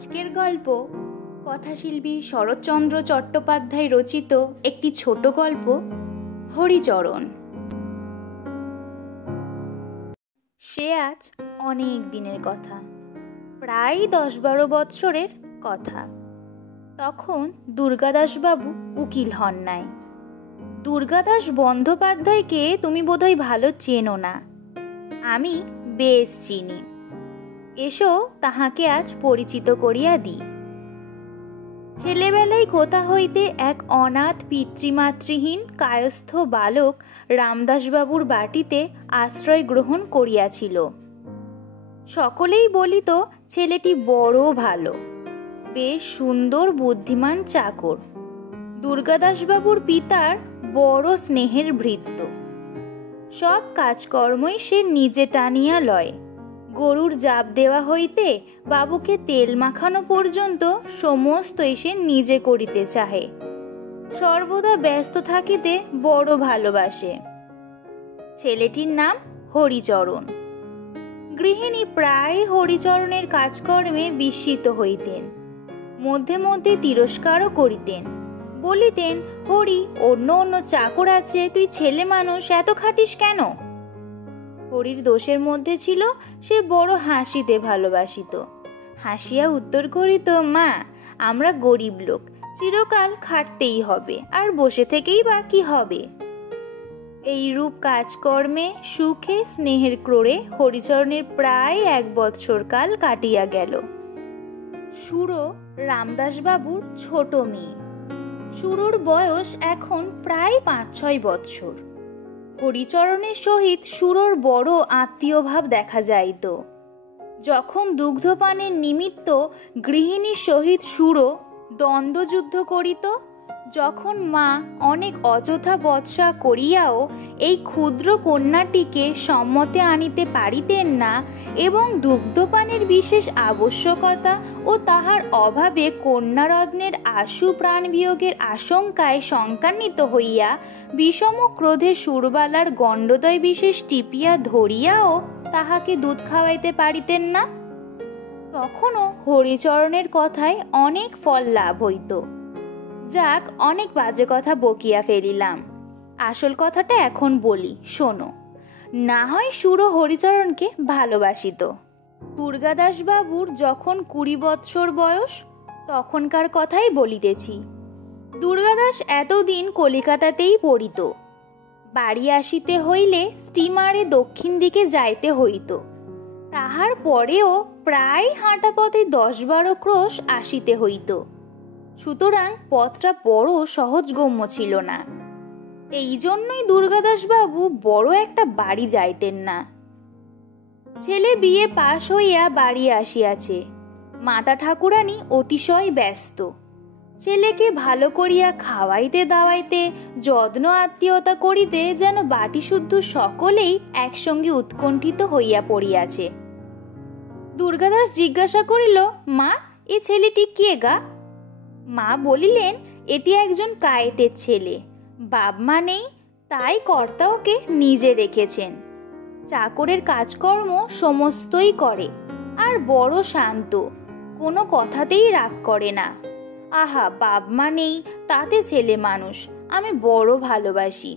আজকের গল্প কথাশিল্পী শরৎচন্দ্র চট্টোপাধ্যায় রচিত একটি ছোট গল্প হরিচরণ। সে আজ অনেক দিনের কথা, প্রায় 10-12 বৎসরের কথা। তখন দুর্গাদাসবাবু উকিল হন নাই। দুর্গাদাস বন্দ্যোপাধ্যায়কে তুমি বোধহয় ভালো চেনো না, আমি বেশ চিনি। এসো তাহাকে আজ পরিচিত করিয়া দিই। ছেলেবেলায় কোথা হইতে এক অনাথ পিতৃমাতৃহীন কায়স্থ বালক রামদাসবাবুর বাটিতে আশ্রয় গ্রহণ করিয়াছিল। সকলেই বলিত ছেলেটি বড় ভালো, বেশ সুন্দর বুদ্ধিমান চাকর। দুর্গাদাসবাবুর পিতার বড় স্নেহের ভৃত্য। সব কাজকর্মই সে নিজে টানিয়া লয়। গরুর জাপ দেওয়া হইতে বাবুকে তেল মাখানো পর্যন্ত সমস্তই সে নিজে করিতে চাহে। সর্বদা ব্যস্ত থাকিতে বড় ভালোবাসে। ছেলেটির নাম হরিচরণ। গৃহিণী প্রায় হরিচরণের কাজকর্মে বিস্মিত হইতেন, মধ্যে মধ্যে তিরস্কারও করিতেন। বলিতেন, হরি, অন্য অন্য চাকর আছে, তুই ছেলে মানুষ, এত খাটিস কেন? হরির দোষের মধ্যে ছিল সে বড় হাসিতে ভালোবাসিত। হাসিয়া উত্তর করিত, মা, আমরা গরিব লোক, চিরকাল খাটতেই হবে, আর বসে থেকেই বা কি হবে? এইরূপ কাজকর্মে সুখে স্নেহের ক্রোড়ে হরিচরণের প্রায় 1 বৎসর কাল কাটিয়া গেল। সুরো রামদাসবাবুর ছোট মেয়ে। সুরোর বয়স এখন প্রায় 5-6 বৎসর। হরিচরণের সহিত সুরোর বড় আত্মীয় ভাব দেখা যাইত। যখন দুগ্ধপানের নিমিত্ত গৃহিণীর সহিত সুরো দ্বন্দ্বযুদ্ধ করিত, যখন মা অনেক অযথা বৎসা করিয়াও এই ক্ষুদ্র কন্যাটিকে সম্মতে আনিতে পারিতেন না, এবং দুগ্ধপানের বিশেষ আবশ্যকতা ও তাহার অভাবে কন্যারত্নের আশু প্রাণবিয়োগের আশঙ্কায় শঙ্কান্বিত হইয়া বিষম ক্রোধে সুরবালার গণ্ডদয় বিশেষ টিপিয়া ধরিয়াও তাহাকে দুধ খাওয়াইতে পারিতেন না, তখনও হরিচরণের কথায় অনেক ফল লাভ হইত। যাক, অনেক বাজে কথা বকিয়া ফেলিলাম। আসল কথাটা এখন বলি, শোনো। না হয় সুরো হরিচরণকে ভালোবাসিত। দুর্গাদাসবাবুর যখন 20 বৎসর বয়স, তখনকার কথাই বলিতেছি। দুর্গাদাস এতদিন কলিকাতাতেই পড়িত। বাড়ি আসিতে হইলে স্টিমারে দক্ষিণ দিকে যাইতে হইত। তাহার পরেও প্রায় হাঁটা পথে 10-12 ক্রোশ আসিতে হইত। সুতরাং পথটা বড় সহজগম্য ছিল না। এই জন্যই দুর্গাদাসবাবু বড় একটা বাড়ি যাইতেন না। ছেলে বিয়ে পাশ হইয়া বাড়ি আসিয়াছে। মাতা ঠাকুরানী অতিশয় ব্যস্ত। ছেলেকে ভালো করিয়া খাওয়াইতে দাওয়াইতে, যত্ন আত্মীয়তা করিতে যেন বাটি শুদ্ধ সকলেই একসঙ্গে উৎকণ্ঠিত হইয়া পড়িয়াছে। দুর্গাদাস জিজ্ঞাসা করিল, মা, এ ছেলেটি কে গা? মা বলিলেন, এটি একজন কায়েতের ছেলে, বাপ মা নেই, তাই কর্তা ওকে নিজে রেখেছেন। চাকরের কাজকর্ম সমস্তই করে, আর বড় শান্ত, কোনো কথাতেই রাগ করে না। আহা, বাপ মা নেই, তাতে ছেলে মানুষ, আমি বড় ভালোবাসি।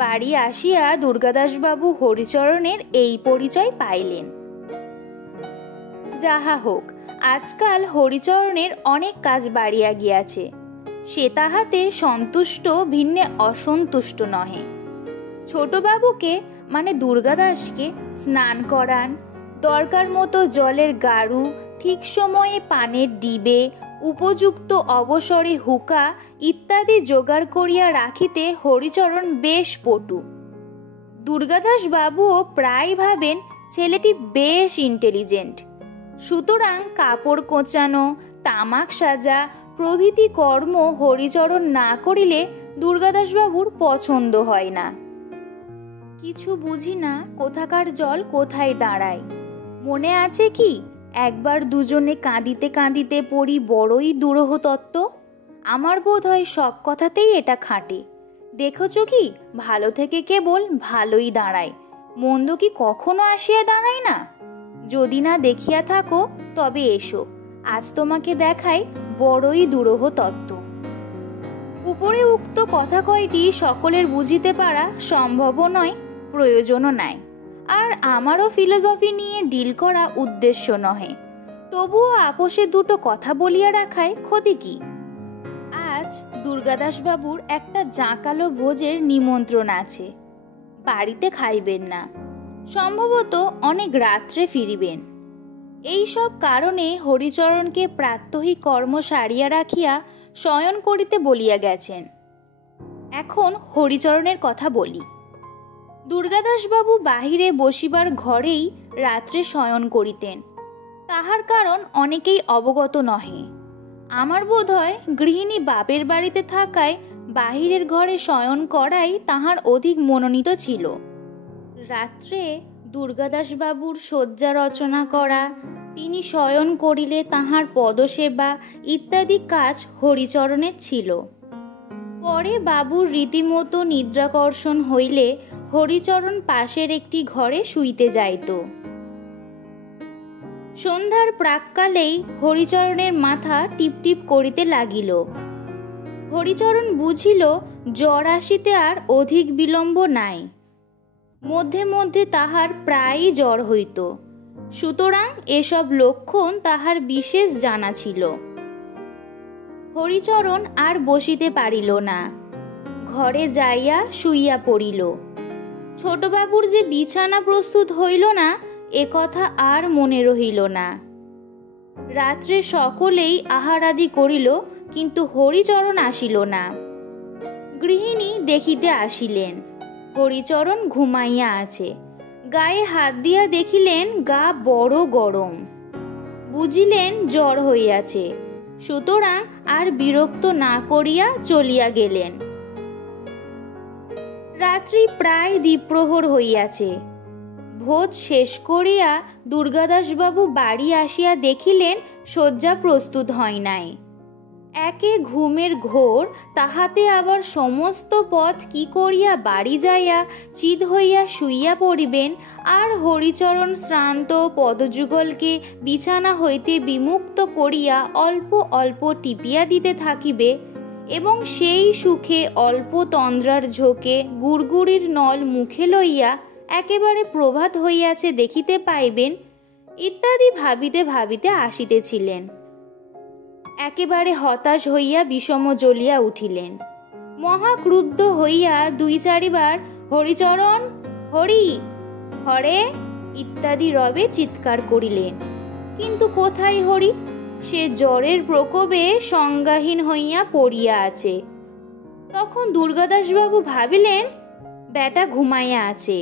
বাড়ি আসিয়া দুর্গাদাসবাবু হরিচরণের এই পরিচয় পাইলেন। যাহা হোক, আজকাল হরিচরণের অনেক কাজ বাড়িয়া গিয়াছে। সে তাহাতে সন্তুষ্ট, ভিন্নে অসন্তুষ্ট নহে। ছোটবাবুকে মানে দুর্গাদাসকে স্নান করান, দরকার মতো জলের গাড়ু, ঠিক সময়ে পানের ডিবে, উপযুক্ত অবসরে হুকা ইত্যাদি জোগাড় করিয়া রাখিতে হরিচরণ বেশ পটু। দুর্গাদাসবাবুও প্রায় ভাবেন ছেলেটি বেশ ইন্টেলিজেন্ট। সুতরাং কাপড় কোঁচানো, তামাক সাজা প্রভৃতি কর্ম হরিচরণ না করিলে দুর্গাদাসবাবুর পছন্দ হয় না। কিছু বুঝি না কোথাকার জল কোথায় দাঁড়ায়। মনে আছে কি, একবার দুজনে কাঁদিতে কাঁদিতে পড়ি বড়ই দুরূহ তত্ত্ব। আমার বোধ হয় সব কথাতেই এটা খাটে। দেখেছ কি, ভালো থেকে কেবল ভালোই দাঁড়ায়, মন্দ কি কখনো আসিয়া দাঁড়ায় না? যদি না দেখিয়া থাকো তবে এসো, আজ তোমাকে দেখাই বড়ই দুরূহ তত্ত্ব। উপরে উক্ত কথা কয়টি সকলের বুঝিতে পারা সম্ভবও নয়, প্রয়োজনও নাই, আর আমারও ফিলোসফি নিয়ে ডিল করা উদ্দেশ্য নহে। তবুও আপোষে দুটো কথা বলিয়া রাখায় ক্ষতি কি? আজ দুর্গাদাসবাবুর একটা জাঁকালো ভোজের নিমন্ত্রণ আছে, বাড়িতে খাইবেন না, সম্ভবত অনেক রাত্রে ফিরিবেন। এই সব কারণে হরিচরণকে প্রাত্যহিক কর্ম সারিয়া রাখিয়া শয়ন করিতে বলিয়া গেছেন। এখন হরিচরণের কথা বলি। দুর্গাদাসবাবু বাহিরে বসিবার ঘরেই রাত্রে শয়ন করিতেন, তাহার কারণ অনেকেই অবগত নহে। আমার বোধ হয় গৃহিণী বাপের বাড়িতে থাকায় বাহিরের ঘরে শয়ন করাই তাহার অধিক মনোনীত ছিল। রাত্রে দুর্গাদাসবাবুর শয্যা রচনা করা, তিনি শয়ন করিলে তাহার পদসেবা ইত্যাদি কাজ হরিচরণের ছিল। পরে বাবুর রীতিমতো নিদ্রাকর্ষণ হইলে হরিচরণ পাশের একটি ঘরে শুইতে যাইত। সন্ধ্যার প্রাক্কালেই হরিচরণের মাথা টিপটিপ করিতে লাগিল। হরিচরণ বুঝিল জ্বর আসিতে আর অধিক বিলম্ব নাই। মধ্যে মধ্যে তাহার প্রায়ই জ্বর হইত, সুতরাং এসব লক্ষণ তাহার বিশেষ জানা ছিল। হরিচরণ আর বসিতে পারিল না, ঘরে যাইয়া শুইয়া পড়িল। ছোটবাবুর যে বিছানা প্রস্তুত হইল না, এ কথা আর মনে রহিল না। রাত্রে সকলেই আহারাদি করিল, কিন্তু হরিচরণ আসিল না। গৃহিণী দেখিতে আসিলেন, হরিচরণ ঘুমাইয়া আছে। গায়ে হাত দিয়া দেখিলেন গা বড় গরম, বুঝিলেন জ্বর হইয়াছে, সুতরাং আর বিরক্ত না করিয়া চলিয়া গেলেন। রাত্রি প্রায় দ্বিপ্রহর হইয়াছে। ভোজ শেষ করিয়া দুর্গাদাসবাবু বাড়ি আসিয়া দেখিলেন শয্যা প্রস্তুত হয় নাই। একে ঘুমের ঘোর, তাহাতে আবার সমস্ত পথ কি করিয়া বাড়ি যাইয়া চিত হইয়া শুইয়া পড়িবেন, আর হরিচরণ শ্রান্ত পদযুগলকে বিছানা হইতে বিমুক্ত করিয়া অল্প অল্প টিপিয়া দিতে থাকিবে, এবং সেই সুখে অল্প তন্দ্রার ঝোঁকে গুড়গুড়ির নল মুখে লইয়া একেবারে প্রভাত হইয়াছে দেখিতে পাইবেন, ইত্যাদি ভাবিতে ভাবিতে আসিতেছিলেন। একেবারে হতাশ হইয়া বিষম জ্বলিয়া উঠিলেন। মহাক্রুদ্ধ হইয়া দুই চারিবার হরিচরণ, হরি, হরে ইত্যাদি রবে চিৎকার করিলেন, কিন্তু কোথায় হরি? সে জ্বরের প্রকোপে সংজ্ঞাহীন হইয়া পড়িয়া আছে। তখন দুর্গাদাসবাবু ভাবিলেন বেটা ঘুমাইয়া আছে।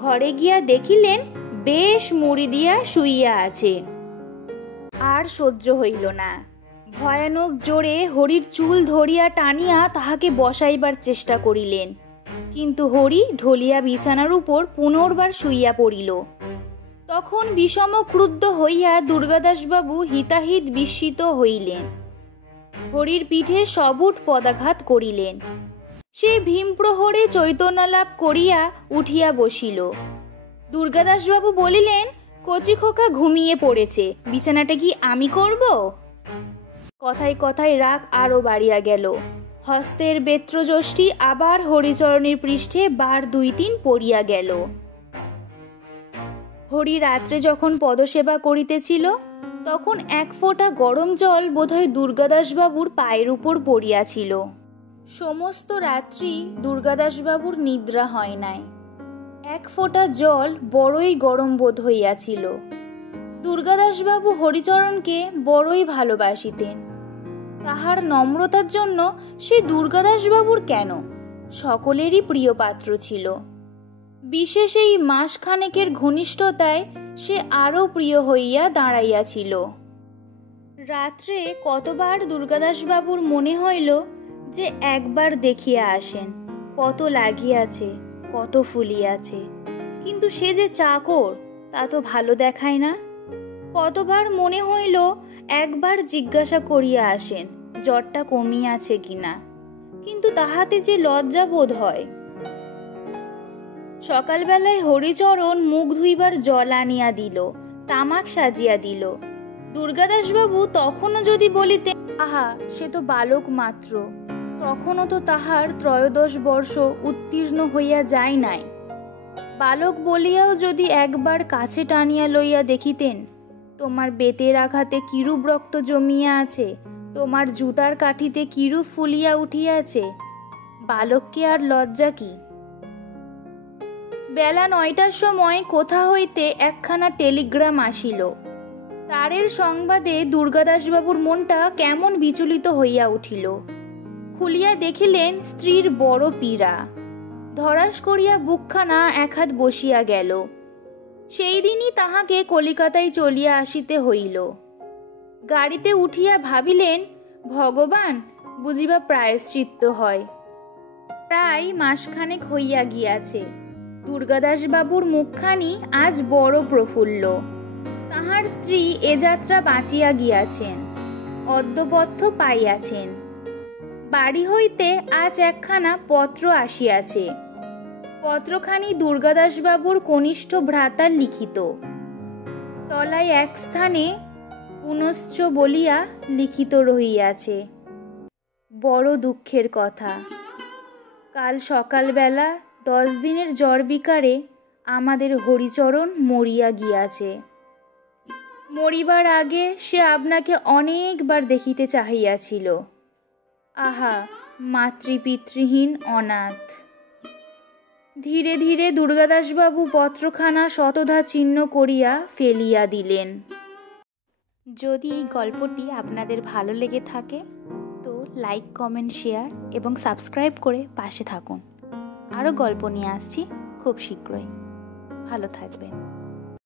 ঘরে গিয়া দেখিলেন বেশ মুড়ি দিয়া শুইয়া আছে। আর সহ্য হইল না, ভয়ানক জোরে হরির চুল ধরিয়া টানিয়া তাহাকে বসাইবার চেষ্টা করিলেন, কিন্তু হরি ঢলিয়া বিছানার উপর পুনর্বার শুইয়া পড়িল। তখন বিষম ক্রুদ্ধ হইয়া দুর্গাদাসবাবু হিতাহিত বিস্মিত হইলেন। হরির পিঠে সবুট পদাঘাত করিলেন। সে ভীমপ্রহরে চৈতন্যলাভ করিয়া উঠিয়া বসিল। দুর্গাদাসবাবু বলিলেন, কচি খোকা ঘুমিয়ে পড়েছে, বিছানাটা কি আমি করব? কথায় কথায় রাগ আরও বাড়িয়া গেল। হস্তের বেত্রযষ্টি আবার হরিচরণের পৃষ্ঠে বার 2-3 পড়িয়া গেল। হরি রাত্রে যখন পদসেবা করিতেছিল, তখন এক ফোঁটা গরম জল বোধহয় দুর্গাদাসবাবুর পায়ের উপর পড়িয়াছিল। সমস্ত রাত্রি দুর্গাদাসবাবুর নিদ্রা হয় নাই। এক ফোঁটা জল বড়ই গরম বোধ হইয়াছিল। দুর্গাদাসবাবু হরিচরণকে বড়ই ভালোবাসিতেন। তাহার নম্রতার জন্য সে দুর্গাদাসবাবুর কেন, সকলেরই প্রিয় পাত্র ছিল। বিশেষ এই মাসখানেকের ঘনিষ্ঠতায় সে আরও প্রিয় হইয়া দাঁড়াইয়াছিল। রাত্রে কতবার দুর্গাদাসবাবুর মনে হইল যে একবার দেখিয়া আসেন, কত লাগিয়াছে, কত ফুলিয়াছে, কিন্তু সে যে চাকর, তা তো ভালো দেখায় না। কতবার মনে হইল একবার জিজ্ঞাসা করিয়া আসেন জ্বরটা কমিয়াছে কিনা, কিন্তু তাহাতে যে লজ্জা বোধ হয়। সকালবেলায় হরিচরণ মুখ ধুইবার জল আনিয়া দিল, তামাক সাজিয়া দিল। দুর্গাদাসবাবু তখনও যদি বলিতেন, আহা সে তো বালক মাত্র, তখনও তো তাহার 13 বর্ষ উত্তীর্ণ হইয়া যায় নাই। বালক বলিয়াও যদি একবার কাছে টানিয়া লইয়া দেখিতেন, তোমার বেতের আঘাতে কিরূপ রক্ত জমিয়া আছে, তোমার জুতার কাঠিতে কিরূপ ফুলিয়া উঠিয়াছে, বালককে আর লজ্জা কি? বেলা 9টার সময় কোথা হইতে একখানা টেলিগ্রাম আসিল। তারের সংবাদে দুর্গাদাসবাবুর মনটা কেমন বিচলিত হইয়া উঠিল। খুলিয়া দেখিলেন স্ত্রীর বড় পীড়া। ধরাস করিয়া বুকখানা এক হাত বসিয়া গেল। সেই দিনই তাহাকে কলিকাতায় চলিয়া আসিতে হইল। গাড়িতে উঠিয়া ভাবিলেন, ভগবান বুঝিবা প্রায়শ্চিত্ত হয়। প্রায় মাসখানেক হইয়া গিয়াছে। দুর্গাদাসবাবুর মুখখানি আজ বড় প্রফুল্ল। তাহার স্ত্রী এ যাত্রা বাঁচিয়া গিয়াছেন, অদ্যপথ্য পাইয়াছেন। বাড়ি হইতে আজ একখানা পত্র আসিয়াছে। পত্রখানি দুর্গাদাসবাবুর কনিষ্ঠ ভ্রাতার লিখিত। তলায় এক স্থানে পুনশ্চ বলিয়া লিখিত রহিয়াছে। বড় দুঃখের কথা, কাল সকালবেলা 10 দিনের জ্বর বিকারে আমাদের হরিচরণ মরিয়া গিয়াছে। মরিবার আগে সে আপনাকে অনেকবার দেখিতে চাহিয়াছিল। আহা মাতৃপিতৃহীন অনাথ। ধীরে ধীরে দুর্গাদাসবাবু পত্রখানা শতধা ছিন্ন করিয়া ফেলিয়া দিলেন। যদি এই গল্পটি আপনাদের ভালো লেগে থাকে তো লাইক, কমেন্ট, শেয়ার এবং সাবস্ক্রাইব করে পাশে থাকুন। আরও গল্প নিয়ে আসছি খুব শীঘ্রই। ভালো থাকবেন।